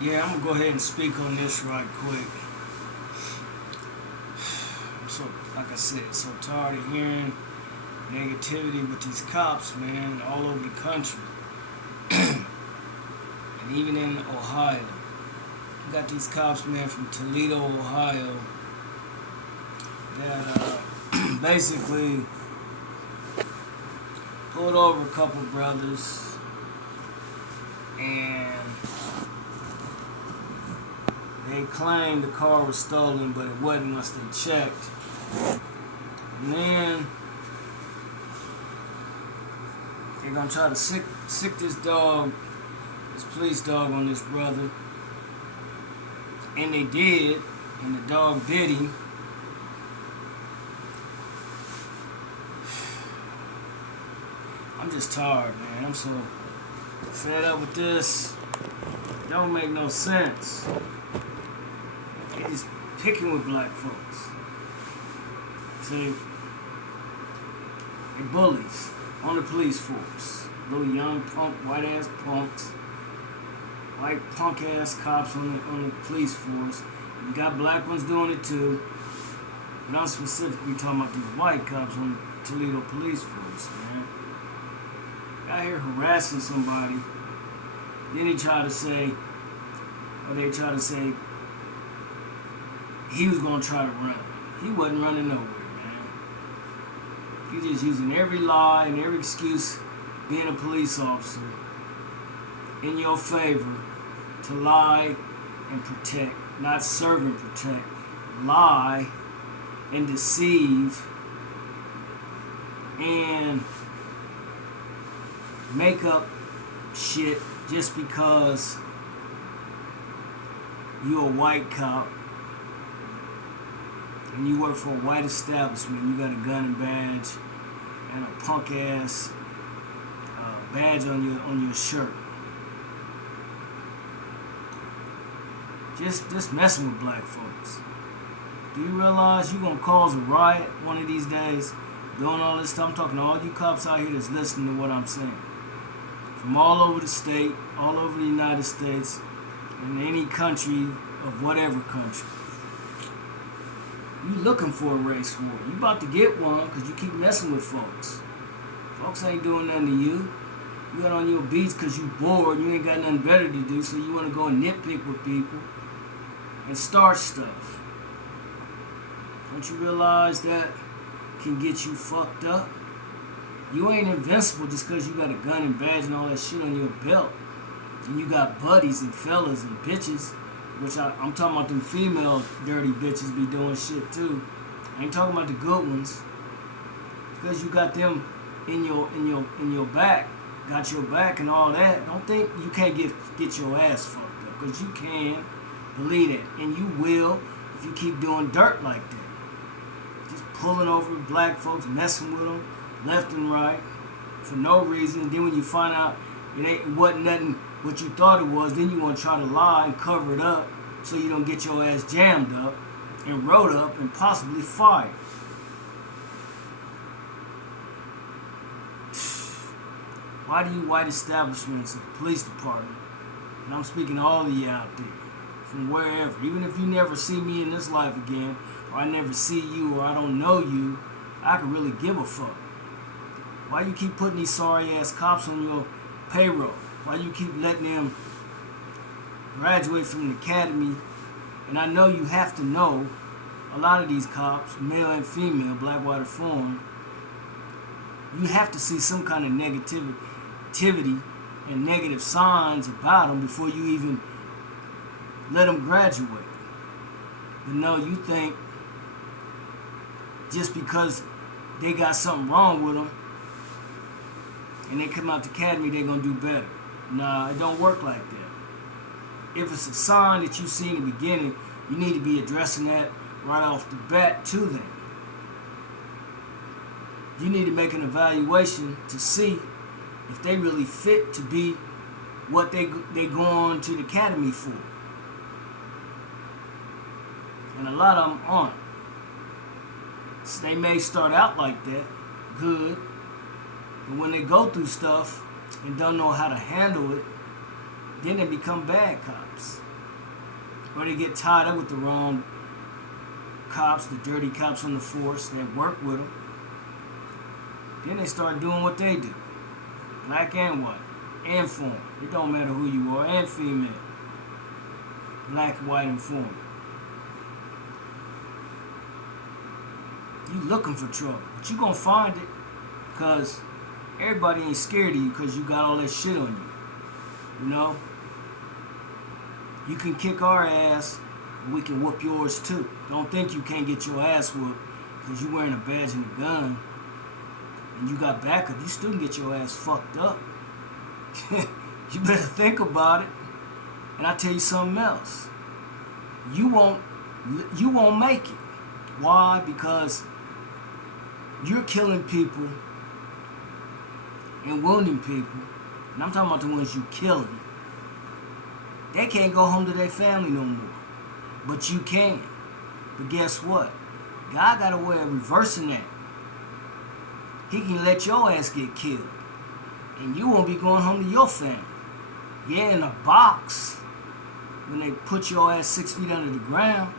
Yeah, I'm gonna go ahead and speak on this right quick. I'm so, like I said, so tired of hearing negativity with these cops, man, all over the country, and even in Ohio. You got these cops, man, from Toledo, Ohio, that basically pulled over a couple brothers, and they claimed the car was stolen, but it wasn't once they checked. And then they're gonna try to sick this dog, this police dog, on this brother. And they did, and the dog bit him. I'm just tired, man. I'm so fed up with this. It don't make no sense. They just picking with black folks. See, they bullies on the police force. Little young punk, white ass punks, white punk ass cops on the police force. You got black ones doing it too. But I'm specifically talking about these white cops on the Toledo police force, man. Out here harassing somebody. Then they try to say, he was gonna try to run. He wasn't running nowhere, man. He just using every lie and every excuse, being a police officer, in your favor, to lie and protect, not serve and protect, lie and deceive and make up shit just because you're a white cop and you work for a white establishment. You got a gun and badge and a punk ass badge on your shirt. Just messing with black folks. Do you realize you're gonna cause a riot one of these days? Doing all this stuff. I'm talking to all you cops out here that's listening to what I'm saying. From all over the state, all over the United States, and any country of whatever country. You looking for a race war. You about to get one because you keep messing with folks. Folks ain't doing nothing to you. You got on your beats because you bored. You ain't got nothing better to do, so you want to go and nitpick with people and start stuff. Don't you realize that can get you fucked up? You ain't invincible just because you got a gun and badge and all that shit on your belt. And you got buddies and fellas and bitches, which I'm talking about them female dirty bitches be doing shit too. I ain't talking about the good ones. Because you got them in your back, got your back and all that. Don't think you can't get your ass fucked up. Because you can. Believe it. And you will if you keep doing dirt like that. Just pulling over black folks, messing with them left and right for no reason. And then when you find out it wasn't nothing what you thought it was, then you want to try to lie and cover it up so you don't get your ass jammed up and wrote up and possibly fired. Why do you white establishments of the police department, and I'm speaking to all of you out there, from wherever, even if you never see me in this life again, or I never see you, or I don't know you, I could really give a fuck. Why you keep putting these sorry ass cops on your payroll? Why you keep letting them graduate from the academy? And I know you have to know a lot of these cops, male and female, black, white, or foreign, you have to see some kind of negativity and negative signs about them before you even let them graduate. But no, you think just because they got something wrong with them and they come out the academy, they're going to do better. Nah, it don't work like that. If it's a sign that you see in the beginning, you need to be addressing that right off the bat to them. You need to make an evaluation to see if they really fit to be what they go on to the academy for. And a lot of them aren't. So they may start out like that, good, but when they go through stuff and don't know how to handle it, Then they become bad cops. Or they get tied up with the wrong cops, the dirty cops on the force that work with them. Then they start doing what they do. Black and white. And foreign. It don't matter who you are. And female. Black, white, and foreign. You looking for trouble. But you gonna find it. Because everybody ain't scared of you because you got all that shit on you. You know? You can kick our ass, and we can whoop yours too. Don't think you can't get your ass whooped because you wearing a badge and a gun and you got backup. You still can get your ass fucked up. You better think about it. And I tell you something else. You won't make it. Why? Because you're killing people and wounding people. And I'm talking about the ones you killing. They can't go home to their family no more. But you can. But guess what? God got a way of reversing that. He can let your ass get killed. And you won't be going home to your family. Yeah, in a box. When they put your ass 6 feet under the ground.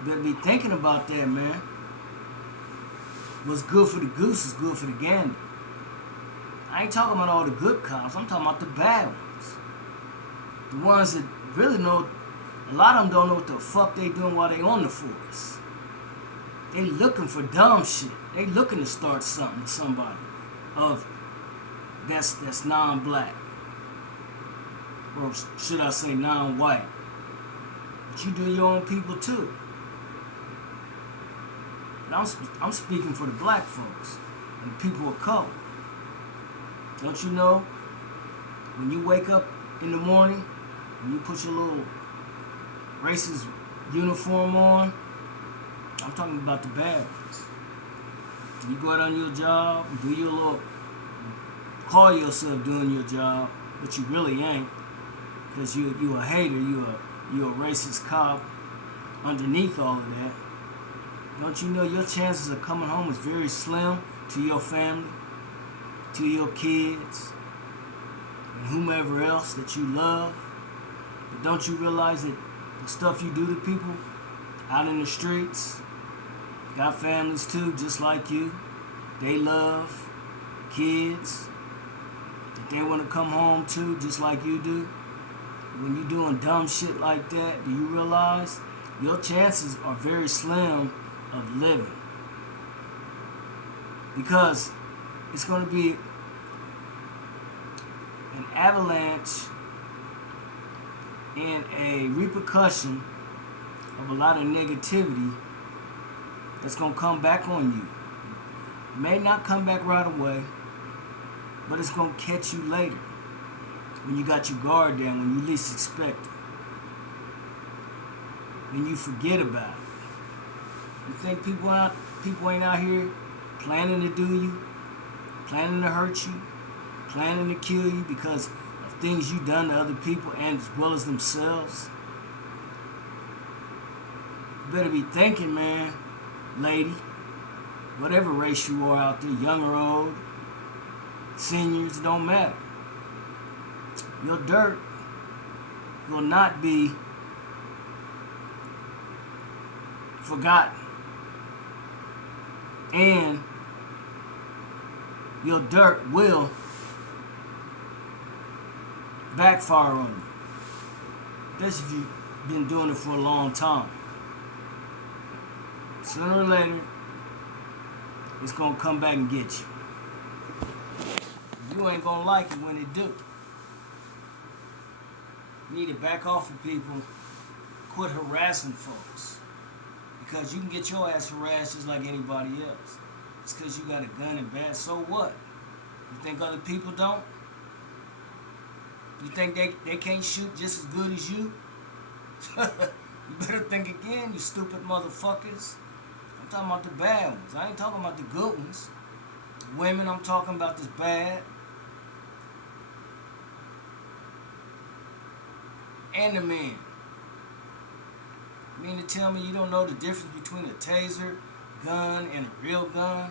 You better be thinking about that, man. What's good for the goose is good for the gander. I ain't talking about all the good cops. I'm talking about the bad ones. The ones that really know, a lot of them don't know what the fuck they doing while they on the force. They looking for dumb shit. They looking to start something with somebody that's non-black. Or should I say non-white. But you do your own people too. And I'm speaking for the black folks and the people of color. Don't you know, when you wake up in the morning and you put your little racist uniform on, I'm talking about the bad ones. You go out on your job, do your little, call yourself doing your job, but you really ain't, because you a hater, you a racist cop underneath all of that. Don't you know your chances of coming home is very slim to your family, to your kids, and whomever else that you love? But don't you realize that the stuff you do to people out in the streets, got families too, just like you. They love kids that they want to come home to, just like you do. When you're doing dumb shit like that, do you realize your chances are very slim of living? Because it's going to be an avalanche and a repercussion of a lot of negativity that's going to come back on you. It may not come back right away, but it's going to catch you later when you got your guard down, when you least expect it, when you forget about it. You think people ain't out here planning to do you, planning to hurt you, planning to kill you because of things you done to other people and as well as themselves? You better be thinking, man, lady, whatever race you are out there, young or old, seniors, don't matter. Your dirt will not be forgotten. And your dirt will backfire on you. That's if you've been doing it for a long time. Sooner or later, it's going to come back and get you. You ain't going to like it when it do. You need to back off of people. Quit harassing folks. Because you can get your ass harassed just like anybody else. It's because you got a gun and badge. So what? You think other people don't? You think they can't shoot just as good as you? You better think again, you stupid motherfuckers. I'm talking about the bad ones. I ain't talking about the good ones. The women I'm talking about that's bad. And the men. You mean to tell me you don't know the difference between a taser gun and a real gun?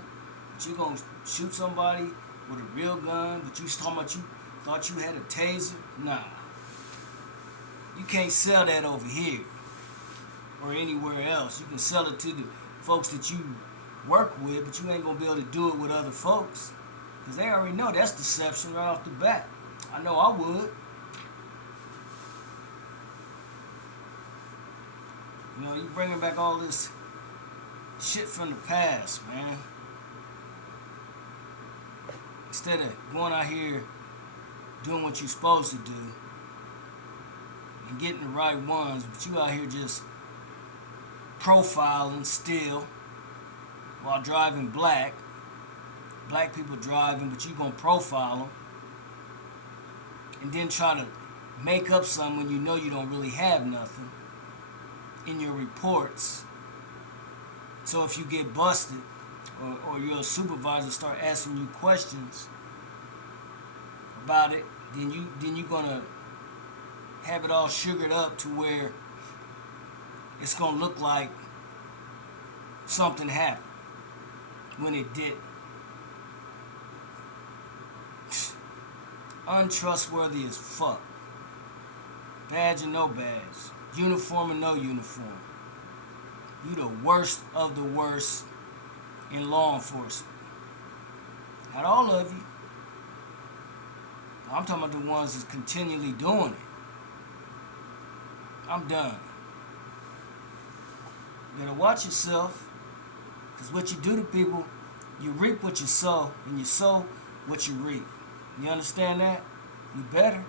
But you gonna shoot somebody with a real gun, but you talking about you Thought you had a taser? Nah. You can't sell that over here or anywhere else. You can sell it to the folks that you work with, but you ain't gonna be able to do it with other folks. Because they already know that's deception right off the bat. I know I would. You know, you bringing back all this shit from the past, man. Instead of going out here doing what you're supposed to do and getting the right ones, but you out here just profiling still while driving black people driving, but you gonna profile them and then try to make up something when you know you don't really have nothing in your reports. So if you get busted or your supervisor start asking you questions about it, then you're gonna have it all sugared up to where it's gonna look like something happened when it didn't. Untrustworthy as fuck. Badge or no badge. Uniform or no uniform. You the worst of the worst in law enforcement. Not all of you. I'm talking about the ones that's continually doing it. I'm done. You better watch yourself. Because what you do to people, you reap what you sow, and you sow what you reap. You understand that? You better.